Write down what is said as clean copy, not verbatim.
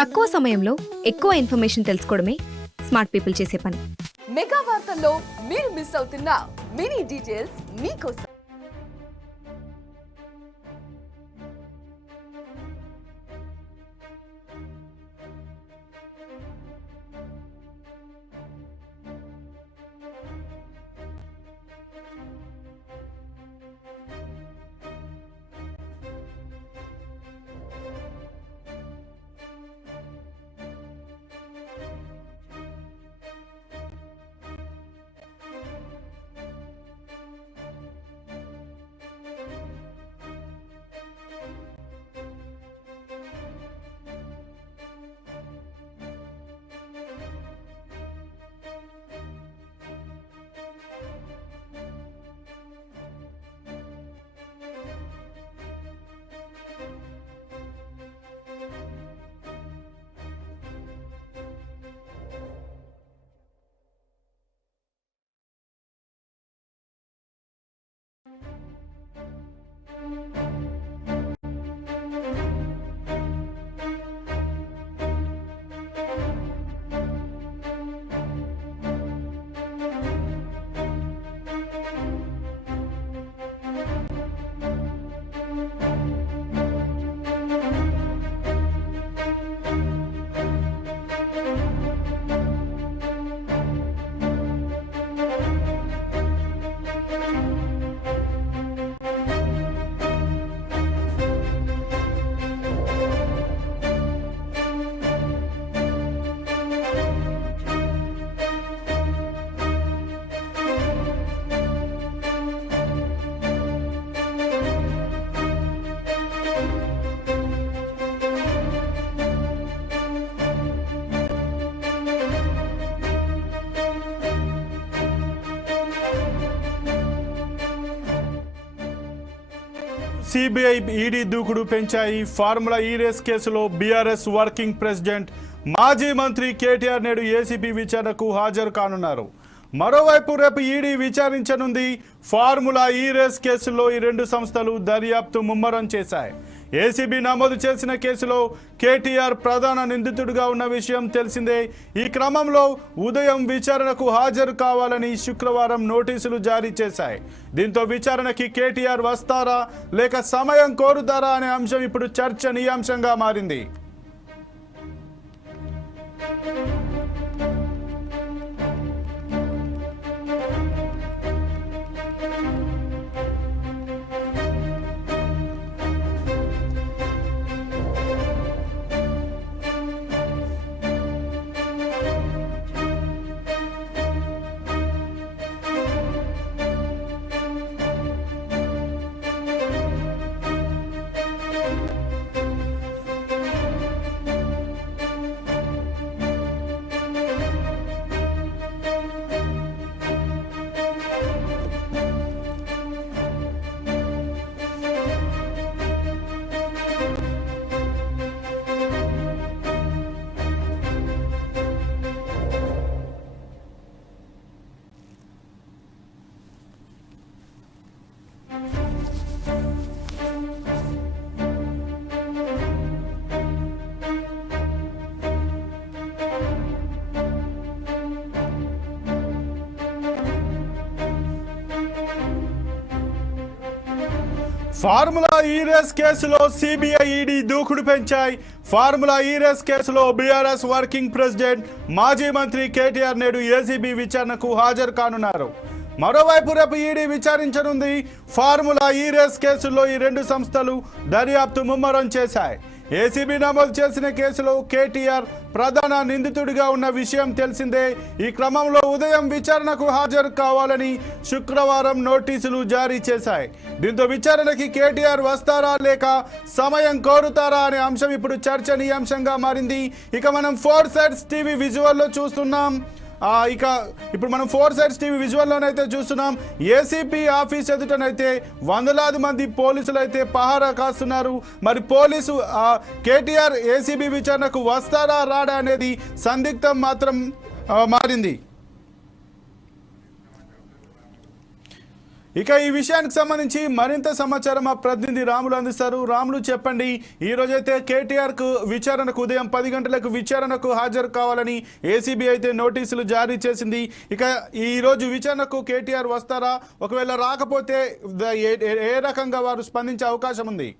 తక్కువ సమయంలో ఎక్కువ ఇన్ఫర్మేషన్ తెలుసుకోవడమే స్మార్ట్ పీపుల్ చేసే పని. మెగా వార్తల్లో మీరు మిస్ అవుతున్న మినీ డీటెయిల్స్ మీకోసం. సిబిఐ ఈడీ దూకుడు పెంచాయి. ఫార్ములా ఈ రేస్ కేసులో బీఆర్ఎస్ వర్కింగ్ ప్రెసిడెంట్ మాజీ మంత్రి కేటీఆర్ నేడు ఏసీబీ విచారణకు హాజరు కానున్నారు. మరోవైపు రేపు ఈడీ విచారించనుంది. ఫార్ములా ఈ రేస్ కేసులో ఈ రెండు సంస్థలు దర్యాప్తు ముమ్మరం చేశాయి. ఏసీబీ నమోదు చేసిన కేసులో కేటీఆర్ ప్రధాన నిందితుడిగా ఉన్న విషయం తెలిసిందే. ఈ క్రమంలో ఉదయం విచారణకు హాజరు కావాలని శుక్రవారం నోటీసులు జారీ చేశాయి. దీంతో విచారణకి కేటీఆర్ వస్తారా లేక సమయం కోరుతారా అనే అంశం ఇప్పుడు చర్చనీయాంశంగా మారింది. ఫార్ములా ఈ రేస్ కేసులో సిబిఐ ఈడీ దూకుడు పెంచాయి. ఫార్ములా ఈ రేస్ కేసులో బీఆర్ఎస్ వర్కింగ్ ప్రెసిడెంట్ మాజీ మంత్రి కేటీఆర్ నేడు ఏసీబీ విచారణకు హాజరు కానున్నారు. మరోవైపు రేపు ఈడీ విచారించనుంది. ఫార్ములా ఈ రేస్ కేసులో ఈ రెండు సంస్థలు దర్యాప్తు ముమ్మరం చేశాయి. ఏసీబీ నమోదు చేసిన కేసులో కేటీఆర్ ప్రధాన నిందితుడిగా ఉన్న విషయం తెలిసిందే. ఈ క్రమంలో ఉదయం విచారణకు హాజరు కావాలని శుక్రవారం నోటీసులు జారీ చేశాయి. దీంతో విచారణకి కేటీఆర్ వస్తారా లేక సమయం కోరుతారా అనే అంశం ఇప్పుడు చర్చనీయాంశంగా మారింది. ఇక మనం 4 Sides టీవీ విజువల్లో చూస్తున్నాం. ఇక ఇప్పుడు మనం 4 Sides టీవీ విజువల్లోనైతే చూస్తున్నాం. ఏసీపీ ఆఫీస్ ఎదుటనైతే వందలాది మంది పోలీసులు అయితే పహారా కాస్తున్నారు. మరి పోలీసు కేటీఆర్ ఏసీబీ విచారణకు వస్తారా రాడా అనేది సందిగ్ధం మాత్రం మారింది. ఇక ఈ విషయానికి సంబంధించి మరింత సమాచారం మా ప్రతినిధి రాములు అందిస్తారు. రాములు చెప్పండి, ఈ రోజైతే కేటీఆర్ కు విచారణకు ఉదయం 10 గంటలకు విచారణకు హాజరు కావాలని ఏసీబీ అయితే నోటీసులు జారీ చేసింది. ఇక ఈ రోజు విచారణకు కేటీఆర్ వస్తారా? ఒకవేళ రాకపోతే ఏ రకంగా వారు స్పందించే అవకాశం ఉంది?